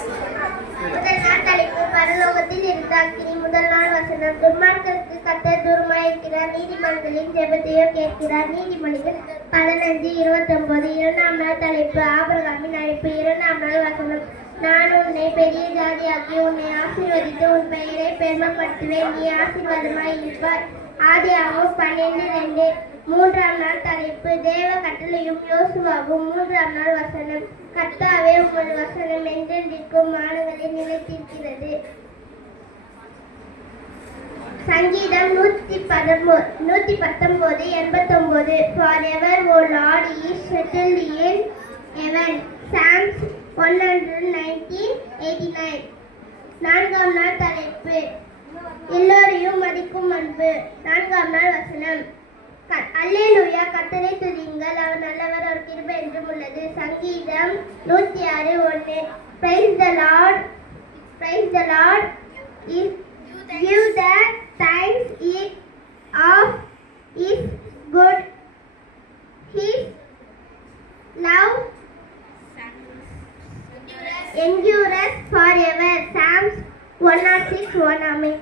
முதல் நாள் தலைப்பு பரலோகத்தில் இருந்த அக்கினி முதல் நாள் வசனம். துன்மார்க்கருக்கு கத்த தூரமாயிருக்கிறார் நீதிமன்றங்களின் ஜெபத்தையோ கேட்கிறார். நீதிமொழிகள் பதினஞ்சு இருபத்தொன்பது இரண்டாம் நாள் தலைப்பு ஆபரகாமின் அழைப்பு இரண்டாம் நாள் வசனம். நான் உன்னை பெரிய ஜாதியாக்கி உன்னை ஆசீர்வதித்து உன் பெயரை பெருமைப்படுத்துவேன். நீ ஆசீர்வாதமாய் இருப்பாய். ஆகும் பன்னெண்டு ரெண்டு. மூன்றாம் நாள் தலைப்பு தேவ கட்டளையும் யோசுவாவும் மூன்றாம் நாள் வசனம். கர்த்தாவே உமது வசனம் என்றென்றிருக்கும் மாணவரை நிலைத்திருக்கிறது சங்கீதம் நூத்தி பதம்போ நூத்தி பத்தொன்பது எண்பத்தொன்பது forever O Lord is settled in heaven Psalms one hundred nineteen eighty nine நான்காம் நாள் தலைப்பு. எல்லோரையும் மதிக்கும் அன்பு. நான்காம் நாள் வசனம். அல்லேலூயா. கத்தரை துதிங்கள் அவர் நல்லவர் அவர் கிருபை என்றும் உள்ளது. சங்கீதம் நூத்தி ஆறு ஒன்று praise the Lord praise the Lord is give of is good his love good his love endures forever. Psalms 106 1 amen.